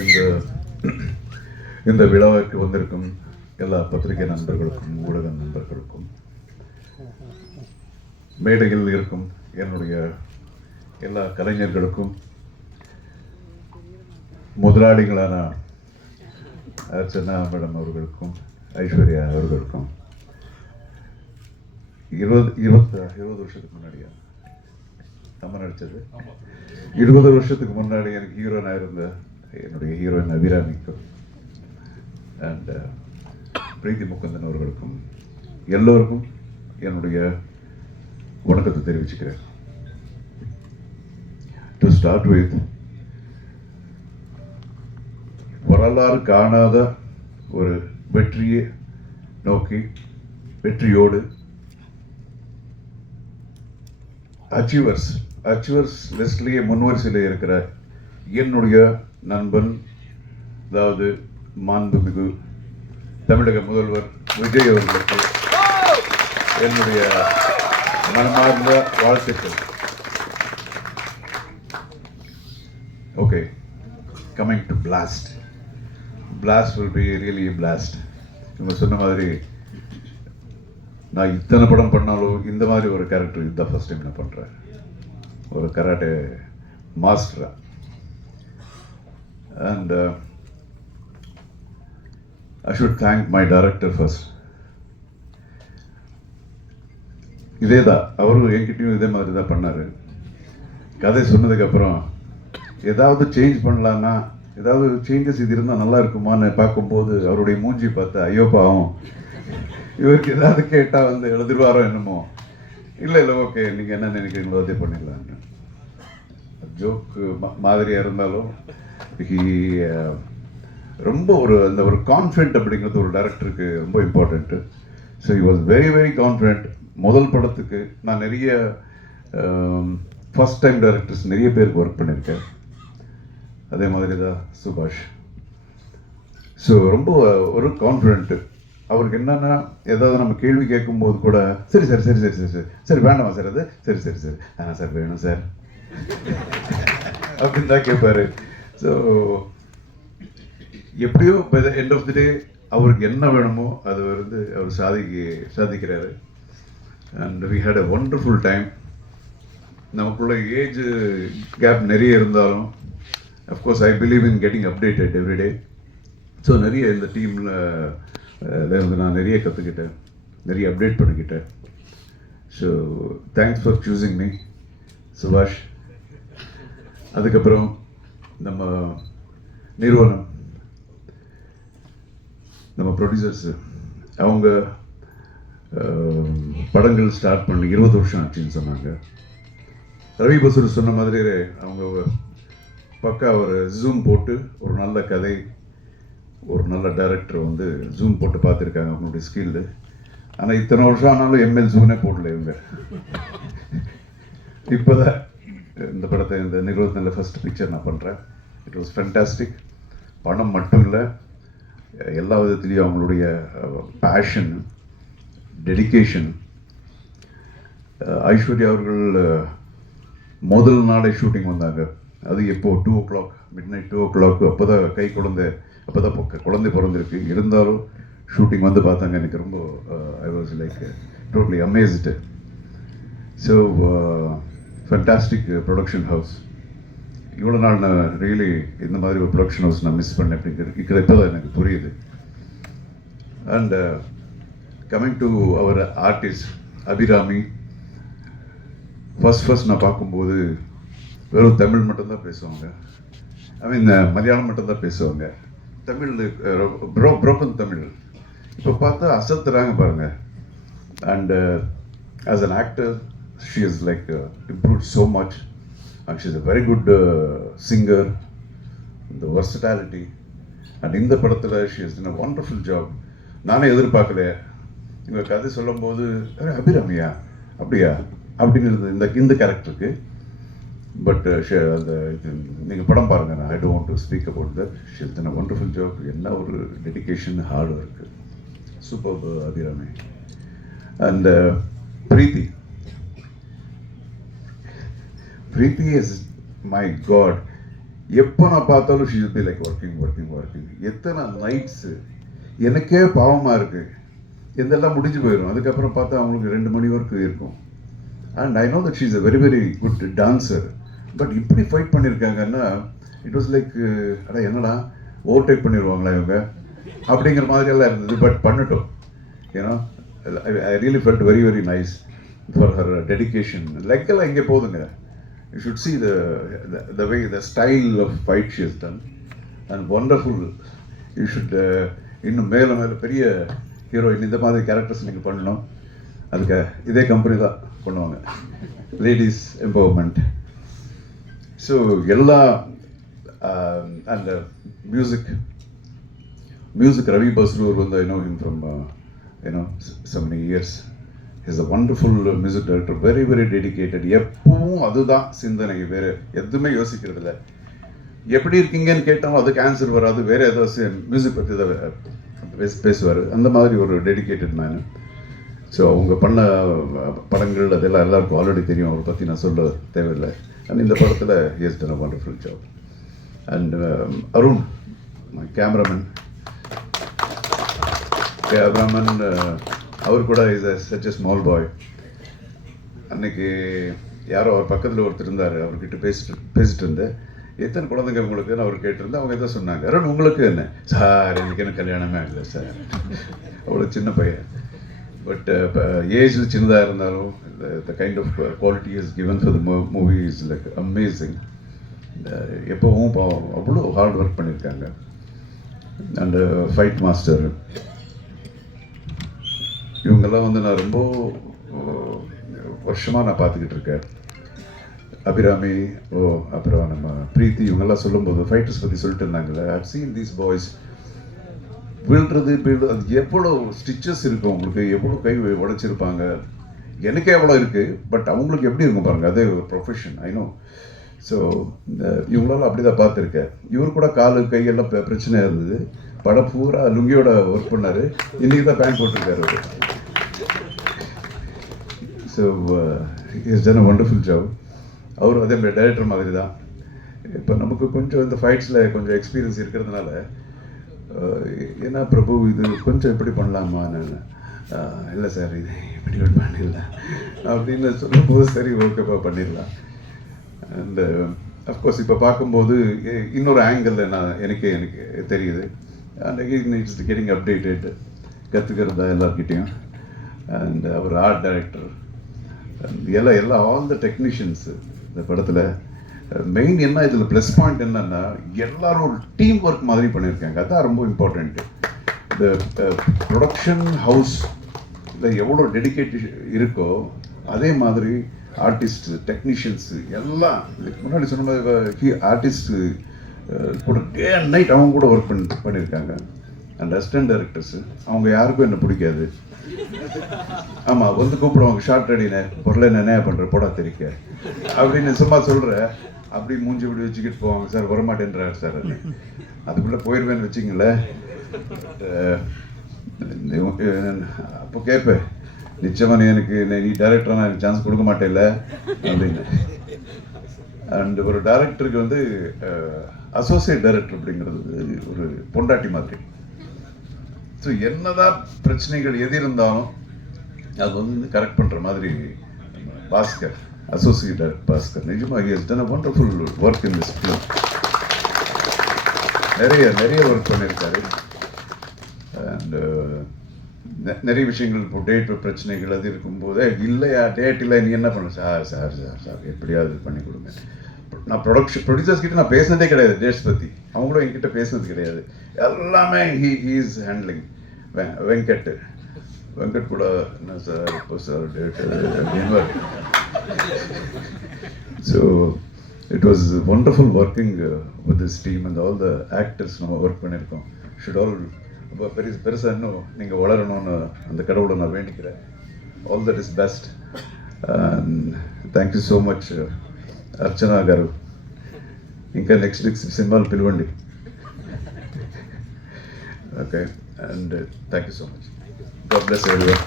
இந்த இந்த விழாவிற்கு வந்திருக்கும் எல்லா பத்திரிகை நண்பர்களுக்கும் ஊடக நண்பர்களுக்கும் மேடையில் இருக்கும் என்னுடைய எல்லா கலைஞர்களுக்கும் முதலாளிகளான அர்ச்சனா மேடம் அவர்களுக்கும் ஐஸ்வர்யா அவர்களுக்கும் 20 வருஷத்துக்கு முன்னாடியா நம்ம நடித்தது 20 வருஷத்துக்கு முன்னாடி எனக்கு ஹீரோனாக இருந்த என்னுடைய ஹீரோயின் அபிராமிக்கும் அண்ட் பிரீத்தி முகுந்தன் அவர்களுக்கும் எல்லோருக்கும் என்னுடைய வணக்கத்தை தெரிவிச்சுக்கிறேன். டு ஸ்டார்ட் வித், வரலாறு காணாத ஒரு வெற்றியை நோக்கி வெற்றியோடு அச்சீவர்ஸ் லிஸ்ட்லேயே முன்வரிசையில் இருக்கிற என்னுடைய நண்பன், அதாவது மாண்புமிகு தமிழக முதல்வர் விஜய் அவர்களுக்கு என்னுடைய மனமார்ந்த வாழ்த்துக்கள். Okay, coming to blast will be really a blast. இவங்க சொன்ன மாதிரி நான் இத்தனை படம் பண்ணாலும் இந்த மாதிரி ஒரு கேரக்டர் இதுதான் ஃபர்ஸ்ட் டைம் நான் பண்ணுறேன். ஒரு கராட்டே மாஸ்டரா. And I should thank my director first. இதே தான் அவரும் என்கிட்டையும் இதே மாதிரி தான் பண்ணார். கதை சொன்னதுக்கப்புறம் ஏதாவது சேஞ்ச் பண்ணலான்னா, ஏதாவது சேஞ்சஸ் இது இருந்தால் நல்லா இருக்குமான்னு பார்க்கும்போது அவருடைய மூஞ்சி பார்த்தா ஐயோ பாவம், இவருக்கு ஏதாவது கேட்டால் வந்து எழுதிருவாரோ என்னமோ. இல்லை ஓகே, நீங்கள் என்ன நினைக்கிறீங்களோ அதே பண்ணிடலான்னு. ஜோக்கு மாதிரியாக இருந்தாலும் ரொம்ப அந்த ஒரு கான்ஃபிடென்ட் அப்படிங்கிறது ஒரு டைரக்டருக்கு ரொம்ப important. So he was very very confident. முதல் படத்துக்கு நான் நிறைய ஃபர்ஸ்ட் டைம் டைரக்டர்ஸ் நிறைய பேருக்கு ஒர்க் பண்ணியிருக்கேன். அதே மாதிரி தான் சுபாஷ். ஸோ ரொம்ப ஒரு கான்ஃபிடென்ட்டு. அவருக்கு என்னன்னா, ஏதாவது நம்ம கேள்வி கேட்கும்போது கூட சரி சார் சரி சரி சரி சரி சரி வேண்டாமா சார் அது சரி சரி சரி சார் வேணும் சார் அப்படின்னு தான் கேட்பாரு. ஸோ எப்படியோ by the end of the day அவருக்கு என்ன வேணுமோ அது வந்து அவர் சாதிக்கிறாரு. And we had a wonderful time. நமக்குள்ள ஏஜ் கேப் நிறைய இருந்தாலும் of course I believe in getting updated every day. So நிறைய இந்த டீமில் இருந்து நான் நிறைய கற்றுக்கிட்டேன், நிறைய அப்டேட் பண்ணிக்கிட்டேன். So thanks for choosing me சுபாஷ். அதுக்கப்புறம் நம்ம நிறுவனம், நம்ம ப்ரொடியூசர்ஸு, அவங்க படங்கள் ஸ்டார்ட் பண்ணி 20 வருஷம் ஆச்சுன்னு சொன்னாங்க. ரவி பசூர் சொன்ன மாதிரி அவங்க பக்கா ஒரு ஜூம் போட்டு ஒரு நல்ல கதை, ஒரு நல்ல டைரக்டர் வந்து ஜூம் போட்டு பார்த்துருக்காங்க அவங்களுடைய ஸ்கில்லு. ஆனால் இத்தனை வருஷம் ஆனாலும் எம்எல் ஜூனே போடல இவங்க. இப்போ தான் இந்த படத்தை இந்த நிறுவனத்தில் ஃபஸ்ட் பிக்சர் நான் பண்ணுறேன். It was fantastic. பணம் மட்டும் இல்லை, எல்லா விதத்துலேயும் அவங்களுடைய பேஷன், டெடிக்கேஷன். ஐஸ்வர்யா அவர்கள் முதல் நாளே ஷூட்டிங் வந்தாங்க. அது எப்போது 2 o'clock, மிட்நைட் 2 o'clock. அப்போ தான் குழந்தை பிறந்திருக்கு. இருந்தாலும் ஷூட்டிங் வந்து பார்த்தாங்க. எனக்கு ரொம்ப I was like totally amazed. So fantastic production house. இவ்வளோ நாள் நான் ரியலி இந்த மாதிரி ஒரு ப்ரொடக்ஷன் ஹவுஸ் நான் மிஸ் பண்ணேன் அப்படிங்கிறது இப்போ தான் எனக்கு புரியுது. And coming to our artist Abirami, first நான் பார்க்கும்போது வெறும் தமிழ் மட்டும்தான் பேசுவாங்க. ஐ மீன் மலையாளம் மட்டும்தான் பேசுவாங்க. தமிழ் புரோக்கன் தமிழ். இப்போ பார்த்தா அசத்துறாங்க பாருங்கள். And as an actor she is like improve so much. And she is a very good singer. இந்த வர்சட்டாலிட்டி. அண்ட் இந்த படத்தில் she is in a wonderful job. நானே எதிர்பார்க்கல. இவங்க கதை சொல்லும்போது அபிராமியா அப்படியா அப்படின்னு இந்த கேரக்டருக்கு. பட் அந்த இது நீங்கள் படம் பாருங்கள். நான் I don't want to speak about that. She is done a wonderful job. என்ன ஒரு dedication, hard work. Super Abirami. And Preethi is my god. எப்போ நான் பார்த்தாலும் ஷீ பி லைக் ஒர்க்கிங். எத்தனை நைட்ஸு எனக்கே பாவமாக இருக்குது. இதெல்லாம் முடிஞ்சு போயிடும். அதுக்கப்புறம் பார்த்தா அவங்களுக்கு 2 மணி வரைக்கும் இருக்கும். And I know that she is a very very good dancer. But இப்படி ஃபைட் பண்ணியிருக்காங்கன்னா இட் வாஸ் லைக் அடா என்னடா ஓவர்டேக் பண்ணிடுவாங்களா இவங்க அப்படிங்கிற மாதிரியெல்லாம் இருந்தது. பட் பண்ணட்டும். ஏன்னா I really felt very very nice for her dedication. லெக்கெல்லாம் இங்கே போதுங்க. You should see the way the style of fight she is done and wonderful. You should இன்னும் மேலே மேலே பெரிய ஹீரோயின் இந்த மாதிரி கேரக்டர்ஸ் நீங்கள் பண்ணணும். அதுக்கு இதே கம்பெனி தான் பண்ணுவாங்க, லேடிஸ் எம்பவர்மெண்ட். ஸோ எல்லா அண்ட் மியூசிக் ரவி பஸ்ரூர் வந்து I know him from so many years. He's a wonderful music director, very very dedicated. எப்பவும் அதுதான் சிந்தனை, வேறு எதுவுமே யோசிக்கிறது இல்லை. எப்படி இருக்கீங்கன்னு கேட்டாலும் அதுக்கு ஆன்சர் வராது, வேறு ஏதாவது மியூசிக் பற்றி தான் பேசுவார். அந்த மாதிரி ஒரு டெடிக்கேட்டட் மேனு. ஸோ அவங்க பண்ண படங்கள் அதெல்லாம் எல்லாருக்கும் ஆல்ரெடி தெரியும், அவரை பற்றி நான் சொல்ல தேவையில்லை. அண்ட் இந்த படத்தில் he has done a wonderful job. And Arun cameraman அவர் கூட is such a small boy. அன்னைக்கு யாரோ அவர் பக்கத்தில் ஒருத்தர் இருந்தார், அவர்கிட்ட பேசிட்டு இருந்தேன். எத்தனை குழந்தைங்க உங்களுக்குன்னு அவர் கேட்டிருந்தேன். அவங்க எதாவது சொன்னாங்க, அருண் உங்களுக்கு என்ன சார், எனக்கு என்ன கல்யாணமே ஆகலை சார். அவ்வளோ சின்ன பையன். பட் ஏஜ் சின்னதாக இருந்தாலும் the kind of quality is given for the movie is like amazing. எப்பவும் அவ்வளோ ஹார்ட் ஒர்க் பண்ணியிருக்காங்க. அண்டு ஃபைட் மாஸ்டர் இவங்கெல்லாம் வந்து நான் ரொம்ப வருஷமாக நான் பார்த்துக்கிட்டு இருக்கேன். அபிராமி, அப்புறம் நம்ம பிரீத்தி, இவங்கெல்லாம் சொல்லும்போது ஃபைட்டர்ஸ் பற்றி சொல்லிட்டு இருந்தாங்களே, I've seen these boys விழுறது அது எவ்வளோ ஸ்டிச்சஸ் இருக்கும் அவங்களுக்கு, எவ்வளோ கை உடைச்சிருப்பாங்க. எனக்கே எவ்வளோ இருக்குது, பட் அவங்களுக்கு எப்படி இருக்கும் பாருங்கள், அதே ஒரு ப்ரொஃபஷன் ஐ நோ. ஸோ இவங்களால அப்படி தான் பார்த்துருக்கேன். இவர் கூட காலு கையெல்லாம் பிரச்சனையாக இருந்தது. படம் பூரா லுங்கியோட ஒர்க் பண்ணார். இன்றைக்கி தான் பேண்ட் போட்டிருக்காரு அவர். So is done a wonderful job. அவர் அதே மாதிரி டைரக்டர் மாதிரி தான். இப்போ நமக்கு கொஞ்சம் இந்த ஃபைட்ஸில் கொஞ்சம் எக்ஸ்பீரியன்ஸ் இருக்கிறதுனால, ஏன்னா பிரபு இது கொஞ்சம் எப்படி பண்ணலாமா, நான் இல்லை சார் இது இப்படி பண்ணிடல அப்படின்னு சொல்லும்போது சரி ஓகேப்பா பண்ணிடலாம். அண்ட் அஃப்கோர்ஸ் இப்போ பார்க்கும்போது இன்னொரு ஆங்கிளில் எனக்கு தெரியுது. And again it's getting updated, கற்றுக்கிறதா எல்லார்கிட்டையும். அண்ட் அவர் ஆர்ட் டைரக்டர் எல்லாம் ஆல் த டெக்னீஷியன்ஸு இந்த படத்தில் மெயின் என்ன இதில் ப்ளஸ் பாயிண்ட் என்னன்னா எல்லாரும் ஒரு டீம் ஒர்க் மாதிரி பண்ணியிருக்காங்க. அதுதான் ரொம்ப இம்பார்ட்டண்ட்டு. இந்த ப்ரொடக்ஷன் ஹவுஸ் இதில் எவ்வளோ டெடிக்கேட் இருக்கோ அதே மாதிரி ஆர்டிஸ்ட் டெக்னீஷியன்ஸு எல்லாம் முன்னாடி சொன்ன மாதிரி ஆர்டிஸ்ட்டு கூட டே அண்ட் நைட் அவங்க கூட ஒர்க் பண்ணியிருக்காங்க. அண்ட் அசிஸ்டன்ட் டைரக்டர்ஸு அவங்க யாருக்கும் என்ன பிடிக்காது. ஆமாம் வந்து கூப்பிடுவாங்க, ஷார்ட் ரெடினே பொருளை என்ன பண்ணுற போடா தெரிக்க அப்படின்னு சும்மா சொல்கிறேன். அப்படி மூஞ்சி இப்படி வச்சுக்கிட்டு போவாங்க, சார் வரமாட்டேன்றார் சார். அதுக்குள்ளே போயிடுவேன்னு வச்சிங்களேன். அப்போ கேட்பேன், நிச்சயமாக நீ டைரக்டராக எனக்கு சான்ஸ் கொடுக்க மாட்டேல்ல அப்படின்னு. அண்ட் ஒரு டைரக்டருக்கு வந்து அசோசியேட் டைரக்டர் அப்படிங்கிறது ஒரு பொண்டாட்டி மாதிரி. ஸோ என்னதான் பிரச்சனைகள் எது இருந்தாலும் அது வந்து கரெக்ட் பண்ணுற மாதிரி பாஸ்கர், அசோசியேட் டைரக்டர் பாஸ்கர், நிஜமாக he has done a wonderful work in this film. நிறைய ஒர்க் பண்ணியிருக்காரு. அண்ட் நிறைய விஷயங்கள் இப்போ டேட் பிரச்சனைகள் அது இருக்கும்போது இல்லையா டேட் இல்லை நீ என்ன பண்ண சார் எப்படியாவது பண்ணி கொடுங்க. நான் ப்ரொடியூசர்ஸ் கிட்ட நான் பேசினதே கிடையாது டேட்ஸ் பற்றி, அவங்களும் என்கிட்ட பேசினது கிடையாது. எல்லாமே he is handling. வெங்கட் கூட என்ன சார் இப்போ சார் டேட் அப்படின்னு. So it was wonderful working with this team and all the actors நம்ம ஒர்க் பண்ணியிருக்கோம். ஷுட் ஆல் பெருசாக இன்னும் நீங்கள் வளரணும்னு அந்த கடவுளை நான் வேண்டிக்கிறேன். All that is best. Thank you so much Archana garu. ఇంకా నెక్స్ట్ సినిమాలు పిలవండి. Okay, and thank you so much. God bless everyone.